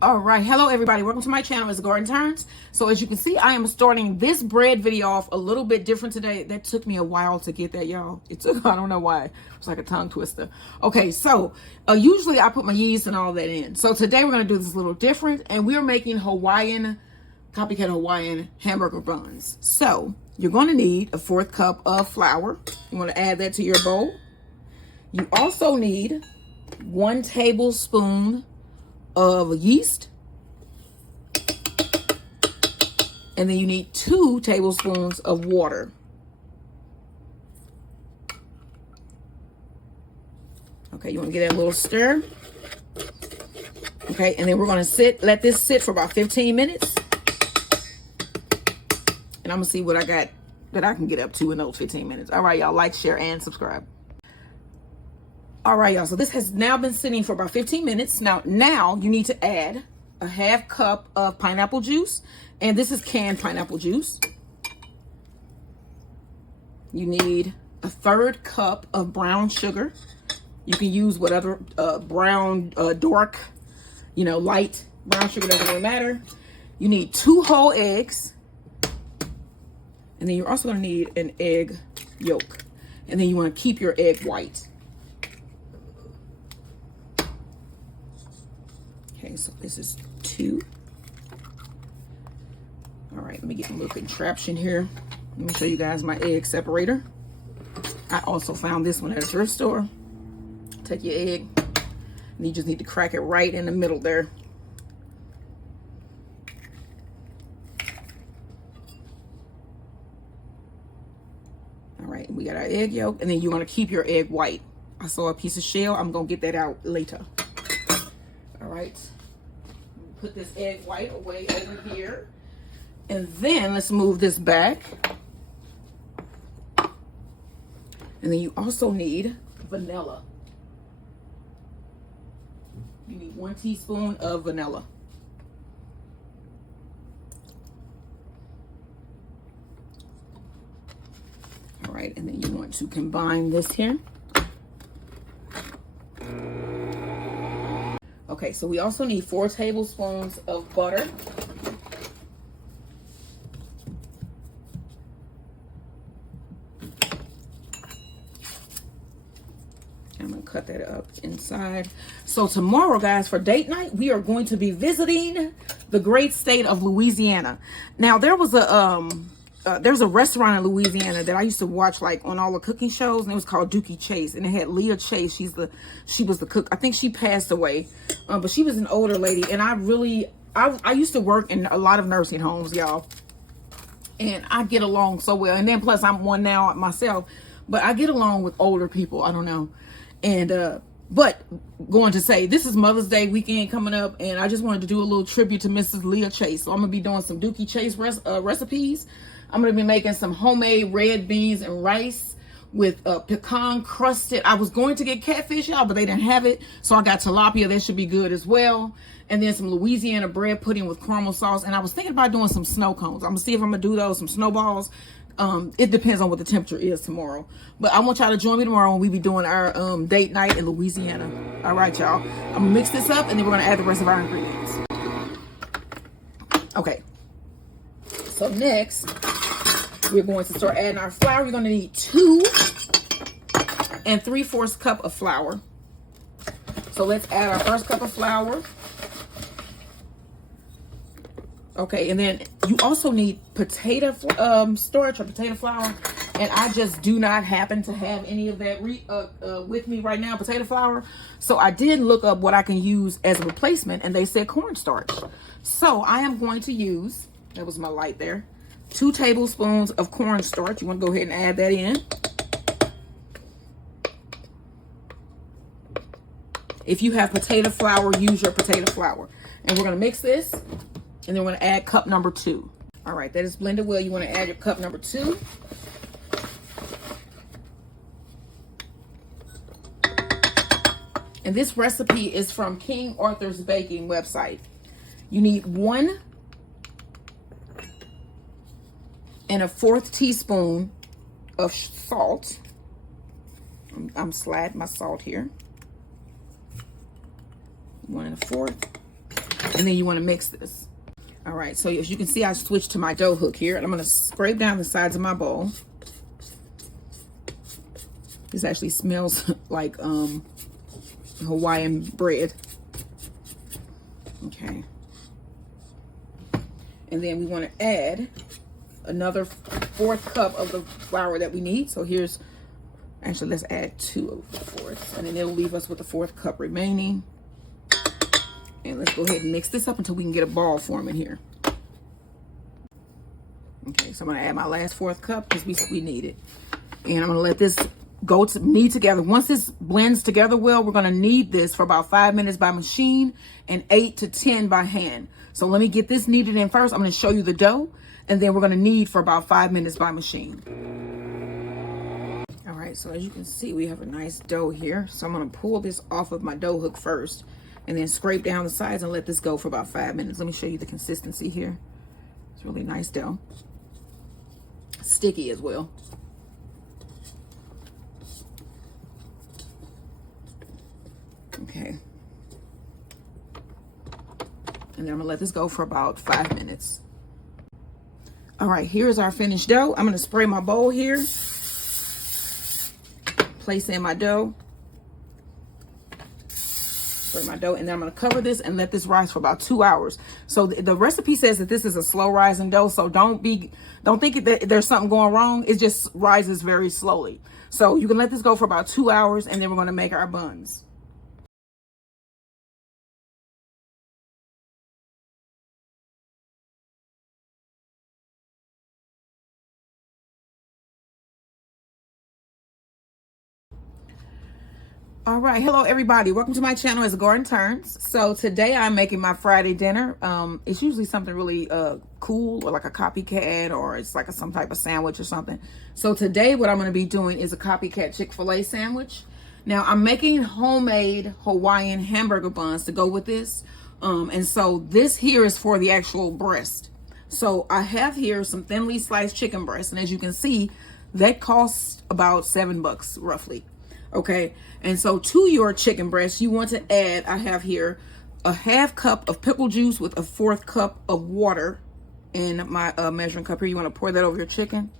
All right, hello everybody, welcome to my channel. It's Garden Turns. So as you can see, I am starting this bread video off a little bit different today. That took me a while to get that, y'all. It took, I don't know why, it's like a tongue twister. Okay, so usually I put my yeast and all that in. So today we're going to do this a little different, and we're making Copycat Hawaiian hamburger buns. So you're going to need a 1/4 cup of flour. You want to add that to your bowl. You also need 1 tablespoon of yeast, and then you need 2 tablespoons of water. Okay, you want to get that little stir. Okay, and then we're going to let this sit for about 15 minutes, and I'm gonna see what I got that I can get up to in those 15 minutes. All right, y'all, like, share, and subscribe. All right, y'all, so this has now been sitting for about 15 minutes. Now you need to add a 1/2 cup of pineapple juice, and this is canned pineapple juice. You need a 1/3 cup of brown sugar. You can use whatever brown, dark, light brown sugar, doesn't really matter. You need 2 whole eggs, and then you're also gonna need an egg yolk, and then you want to keep your egg white. Okay, so this is 2. All right, let me get a little contraption here. Let me show you guys my egg separator. I also found this one at a thrift store. Take your egg, and you just need to crack it right in the middle there. All right, we got our egg yolk, and then you want to keep your egg white. I saw a piece of shell. I'm going to get that out later. All right, put this egg white away over here, and then let's move this back. And then you also need vanilla. You need 1 teaspoon of vanilla. All right, and then you want to combine this here. Okay, so we also need 4 tablespoons of butter. I'm gonna cut that up inside. So tomorrow, guys, for date night, we are going to be visiting the great state of Louisiana. Now, there's a restaurant in Louisiana that I used to watch like on all the cooking shows, and it was called Dookie Chase, and it had Leah Chase. She was the cook. I think she passed away, but she was an older lady, and I used to work in a lot of nursing homes, y'all, and I get along so well. And then plus I'm one now myself, but I get along with older people. I don't know, and but going to say, this is Mother's Day weekend coming up, and I just wanted to do a little tribute to Mrs. Leah Chase. So I'm gonna be doing some Dookie Chase recipes. I'm going to be making some homemade red beans and rice with pecan crusted. I was going to get catfish, y'all, but they didn't have it. So I got tilapia. That should be good as well. And then some Louisiana bread pudding with caramel sauce. And I was thinking about doing some snow cones. I'm going to see if I'm going to do those, some snowballs. It depends on what the temperature is tomorrow. But I want y'all to join me tomorrow when we be doing our date night in Louisiana. All right, y'all. I'm going to mix this up, and then we're going to add the rest of our ingredients. Okay. So next, we're going to start adding our flour. You're going to need 2 3/4 cup of flour. So let's add our 1st cup of flour. Okay, and then you also need potato starch or potato flour. And I just do not happen to have any of that with me right now, potato flour. So I did look up what I can use as a replacement, and they said cornstarch. So I am going to use, that was my light there, 2 tablespoons of cornstarch. You want to go ahead and add that in. If you have potato flour, use your potato flour. And we're going to mix this, and then we're going to add cup number 2. All right, that is blended well. You want to add your cup number 2. And this recipe is from King Arthur's Baking website. You need 1 1/4 teaspoon of salt. I'm sliding my salt here. 1 1/4. And then you want to mix this. All right, so as you can see, I switched to my dough hook here, and I'm going to scrape down the sides of my bowl. This actually smells like Hawaiian bread. Okay. And then we want to add another 1/4 cup of the flour that we need. So here's, actually, let's add 2 4ths, and then it'll leave us with a 1/4 cup remaining. And let's go ahead and mix this up until we can get a ball forming here. Okay, so I'm gonna add my last 1/4 cup because we need it. And I'm gonna let this go to knead together. Once this blends together well, we're gonna knead this for about 5 minutes by machine and 8 to 10 by hand. So let me get this kneaded in first. I'm gonna show you the dough, and then we're gonna knead for about 5 minutes by machine. All right, so as you can see, we have a nice dough here. So I'm gonna pull this off of my dough hook first, and then scrape down the sides and let this go for about 5 minutes. Let me show you the consistency here. It's really nice dough. Sticky as well. Okay. And then I'm gonna let this go for about 5 minutes. All right, here's our finished dough. I'm gonna spray my bowl here. Place in my dough. Spray my dough, and then I'm gonna cover this and let this rise for about 2 hours. So the recipe says that this is a slow rising dough, so don't think that there's something going wrong. It just rises very slowly. So you can let this go for about 2 hours, and then we're gonna make our buns. All right, hello everybody, welcome to my channel as Garden Turns. So today I'm making my Friday dinner. It's usually something really cool, or like a copycat, or it's like some type of sandwich or something. So today what I'm going to be doing is a copycat Chick-fil-A sandwich. Now I'm making homemade Hawaiian hamburger buns to go with this, and so this here is for the actual breast. So I have here some thinly sliced chicken breast, and as you can see, that costs about $7 roughly. Okay, and so to your chicken breast, you want to add, I have here a 1/2 cup of pickle juice with a 1/4 cup of water in my measuring cup here. You want to pour that over your chicken.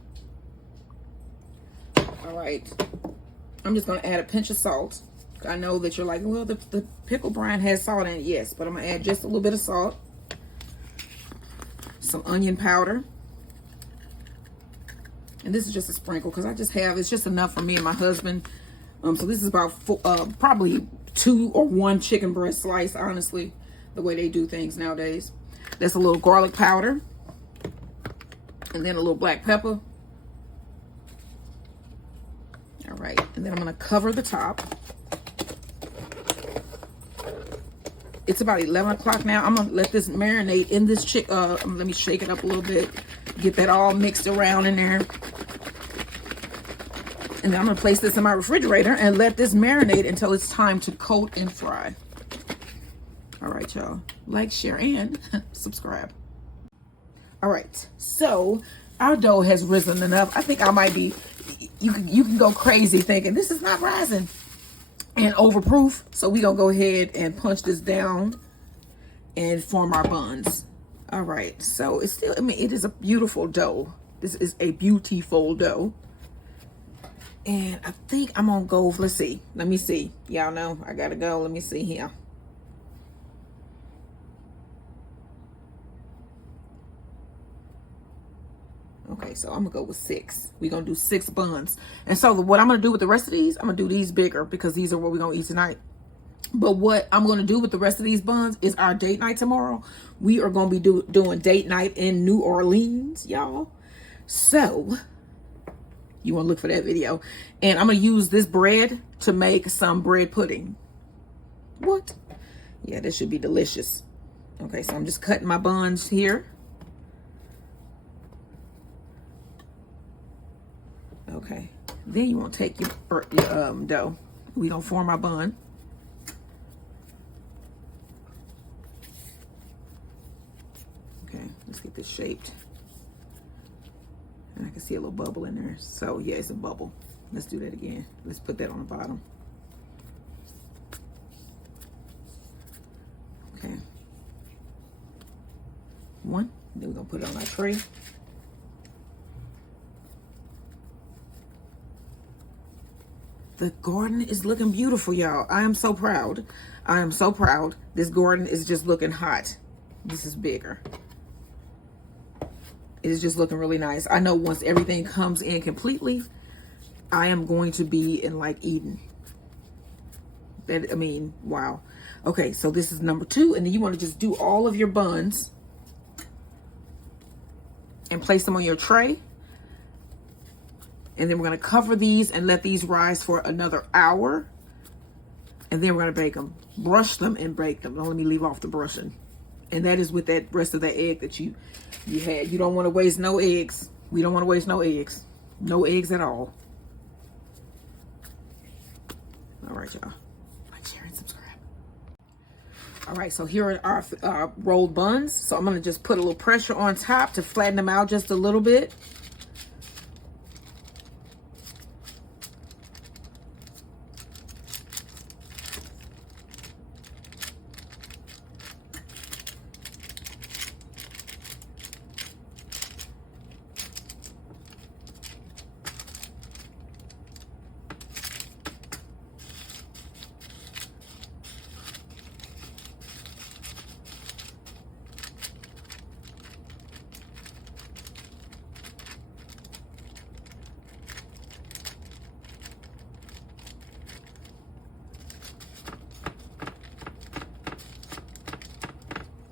All right, I'm just going to add a pinch of salt. I know that you're like, well, the pickle brine has salt in it. Yes, but I'm going to add just a little bit of salt. Some onion powder. And this is just a sprinkle because I just have, it's just enough for me and my husband. So this is about probably 2 or 1 chicken breast slice, honestly, the way they do things nowadays. That's a little garlic powder. And then a little black pepper. All right, and then I'm gonna cover the top. It's about 11 o'clock now. I'm gonna let this marinate in this let me shake it up a little bit, get that all mixed around in there. And then I'm gonna place this in my refrigerator and let this marinate until it's time to coat and fry. All right, y'all, like, share, and subscribe. All right, so our dough has risen enough. I think I might be, you can go crazy thinking this is not rising and overproof. So we gonna go ahead and punch this down and form our buns. All right, so it's still, I mean, it is a beautiful dough. This is a beautiful dough. And I think I'm gonna go, let's see. Let me see. Y'all know I gotta go. Let me see here. Okay, so I'm gonna go with 6. We're gonna do 6 buns. And so what I'm gonna do with the rest of these, I'm gonna do these bigger because these are what we're gonna eat tonight. But what I'm gonna do with the rest of these buns is our date night tomorrow. We are gonna be doing date night in New Orleans, y'all. So you want to look for that video. And I'm going to use this bread to make some bread pudding. What? Yeah, this should be delicious. Okay, so I'm just cutting my buns here. Okay. Then you want to take your dough. We're going to form our bun. Okay, let's get this shaped. And I can see a little bubble in there. So yeah, it's a bubble. Let's do that again. Let's put that on the bottom. Okay. Then we're gonna put it on our tray. The garden is looking beautiful, y'all. I am so proud. I am so proud. This garden is just looking hot. This is bigger. It is just looking really nice. I know once everything comes in completely, I am going to be in like Eden. I mean, wow. Okay, so this is number 2, and then you want to just do all of your buns and place them on your tray. And then we're going to cover these and let these rise for another hour. And then we're going to bake them. Brush them and bake them. Don't let me leave off the brushing. And that is with that rest of the egg that you had. You don't want to waste no eggs. We don't want to waste no eggs. No eggs at all. All right, y'all. Like, share, and subscribe. All right, so here are our rolled buns. So I'm going to just put a little pressure on top to flatten them out just a little bit.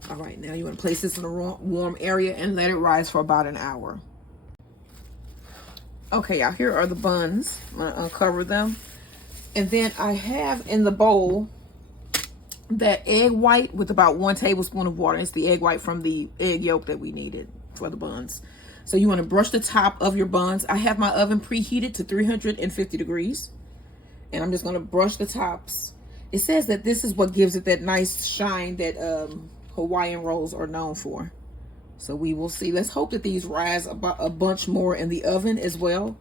All right, now you want to place this in a warm area and let it rise for about an hour. Okay, y'all, here are the buns. I'm going to uncover them. And then I have in the bowl that egg white with about 1 tablespoon of water. It's the egg white from the egg yolk that we needed for the buns. So you want to brush the top of your buns. I have my oven preheated to 350 degrees. And I'm just going to brush the tops. It says that this is what gives it that nice shine that Hawaiian rolls are known for. So we will see. Let's hope that these rise a bunch more in the oven as well.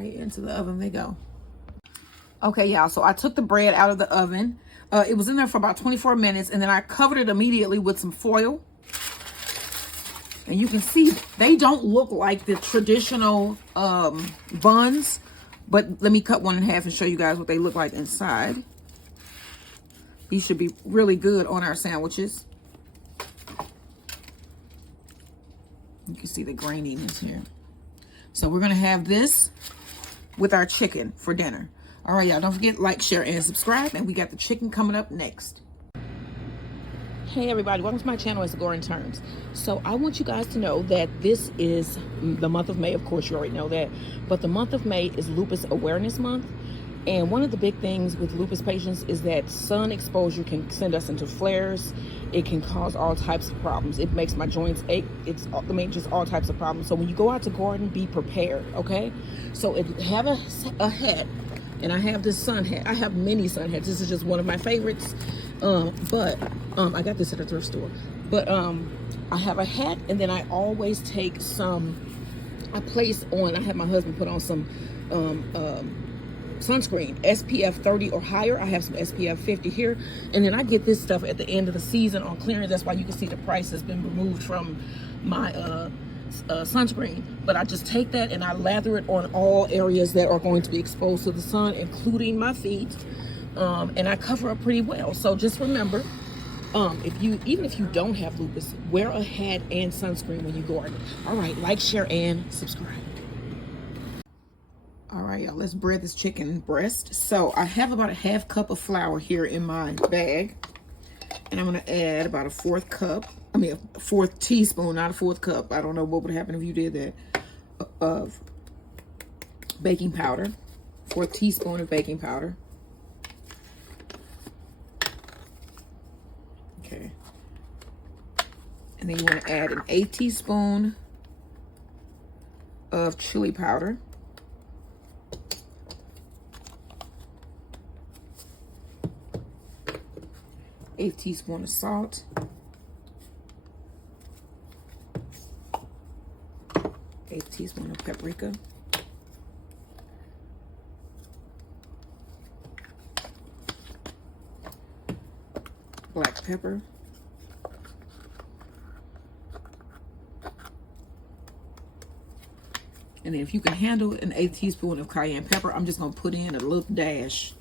Into the oven they go. Okay, y'all, so I took the bread out of the oven. It was in there for about 24 minutes, and then I covered it immediately with some foil. And you can see they don't look like the traditional buns, but let me cut one in half and show you guys what they look like inside. These should be really good on our sandwiches. You can see the graininess here. So we're gonna have this with our chicken for dinner. All right, y'all, don't forget, like, share, and subscribe. And we got the chicken coming up next. Hey, everybody, welcome to my channel. It's Lauren Turns. So I want you guys to know that this is the month of May. Of course, you already know that. But the month of May is Lupus Awareness Month. And one of the big things with lupus patients is that sun exposure can send us into flares. It can cause all types of problems. It makes my joints ache. Just all types of problems. So when you go out to garden, be prepared, okay? So have a hat, and I have this sun hat. I have many sun hats. This is just one of my favorites. But I got this at a thrift store. But I have a hat, and then I always take some. I have my husband put on some sunscreen, SPF 30 or higher. I have some SPF 50 here, and then I get this stuff at the end of the season on clearance. That's why you can see the price has been removed from my sunscreen. But I just take that and I lather it on all areas that are going to be exposed to the sun, including my feet, and I cover up pretty well. So just remember, even if you don't have lupus, wear a hat and sunscreen when you garden. All right, like, share, and subscribe. All right, y'all, let's bread this chicken breast. So I have about a ½ cup of flour here in my bag. And I'm going to add about a 4th teaspoon, not a 4th cup. I don't know what would happen if you did that, of baking powder. 4th teaspoon of baking powder. Okay. And then you want to add an 1/8 teaspoon of chili powder. 1/8 teaspoon of salt. 1/8 teaspoon of paprika. Black pepper. And then if you can handle an 1/8 teaspoon of cayenne pepper, I'm just going to put in a little dash.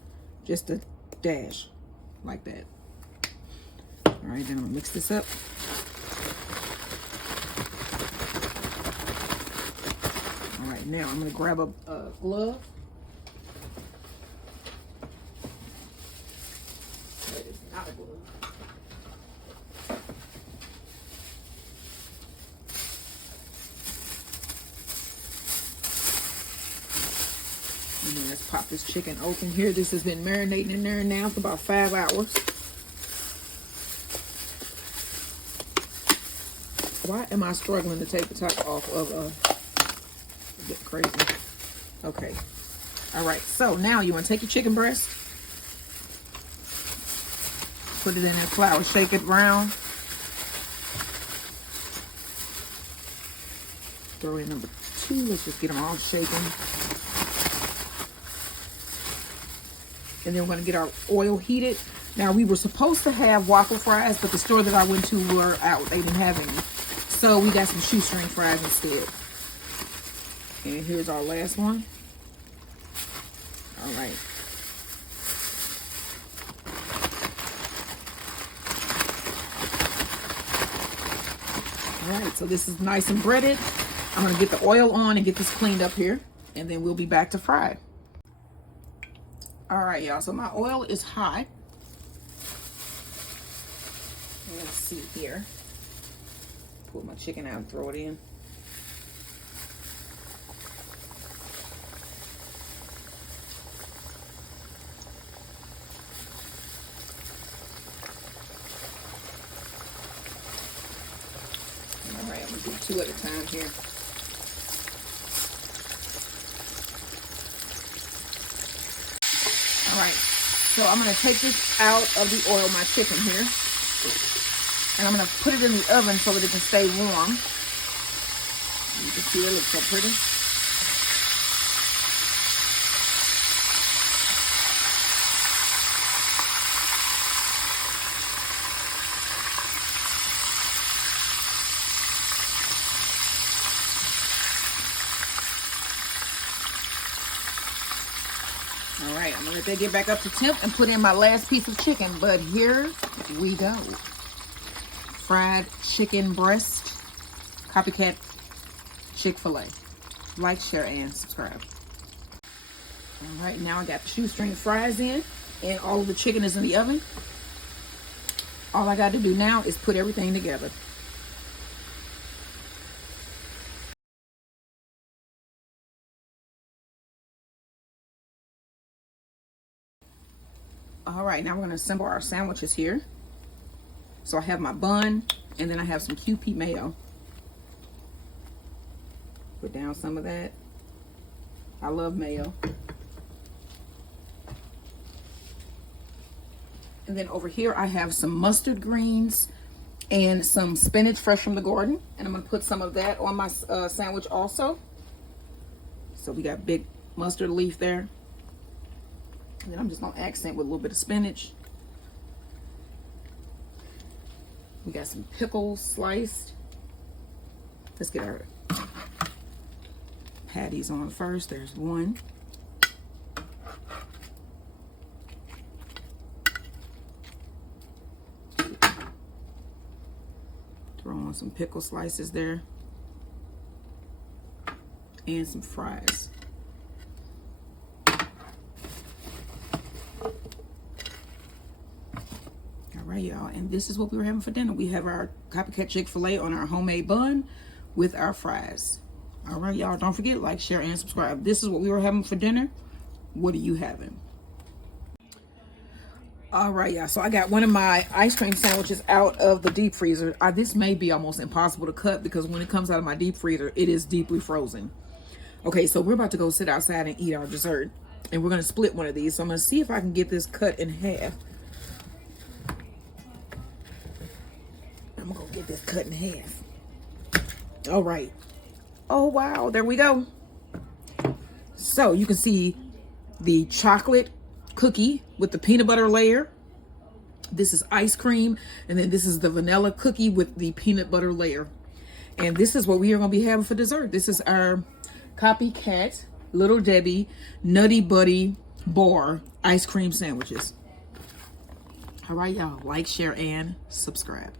Just a dash. Like that. Alright, then I'm going to mix this up. Alright, now I'm going to grab a glove. That is not a glove. And then let's pop this chicken open here. This has been marinating in there now for about 5 hours. Why am I struggling to take the top off of a bit crazy? Okay. All right. So now you want to take your chicken breast, put it in that flour, shake it round. Throw in number 2. Let's just get them all shaken. And then we're going to get our oil heated. Now, we were supposed to have waffle fries, but the store that I went to were out. They didn't have any. So we got some shoestring fries instead. And here's our last one. All right. All right, so this is nice and breaded. I'm going to get the oil on and get this cleaned up here. And then we'll be back to fry. All right, y'all, so my oil is hot. Let's see here. Pull my chicken out and throw it in. All right, I'm gonna do 2 at a time here. All right, so I'm going to take this out of the oil, my chicken here, and I'm going to put it in the oven so that it can stay warm. You can see it looks so pretty. All right, I'm gonna let that get back up to temp and put in my last piece of chicken, but here we go. Fried chicken breast, Copycat Chick-fil-A. Like, share, and subscribe. All right, now I got the shoestring fries in, and all of the chicken is in the oven. All I got to do now is put everything together. All right, now we're going to assemble our sandwiches here. So I have my bun, and then I have some QP mayo. Put down some of that. I love mayo. And then over here I have some mustard greens and some spinach fresh from the garden. And I'm going to put some of that on my sandwich also. So we got big mustard leaf there. And then I'm just going to accent with a little bit of spinach. We got some pickles sliced. Let's get our patties on first. There's one. Throw on some pickle slices there. And some fries. Right, y'all, and this is what we were having for dinner. We have our Copycat Chick-fil-A on our homemade bun with our fries. All right, y'all, don't forget, like, share, and subscribe. This is what we were having for dinner. What are you having? All right, y'all, so I got one of my ice cream sandwiches out of the deep freezer. This may be almost impossible to cut because when it comes out of my deep freezer, it is deeply frozen. Okay, so we're about to go sit outside and eat our dessert, and we're going to split one of these. So I'm going to see if I can get this cut in half. this cut in half. All right. Oh, wow. There we go. So you can see the chocolate cookie with the peanut butter layer. This is ice cream. And then this is the vanilla cookie with the peanut butter layer. And this is what we are going to be having for dessert. This is our Copycat Little Debbie Nutty Buddy Bar ice cream sandwiches. All right, y'all. Like, share, and subscribe.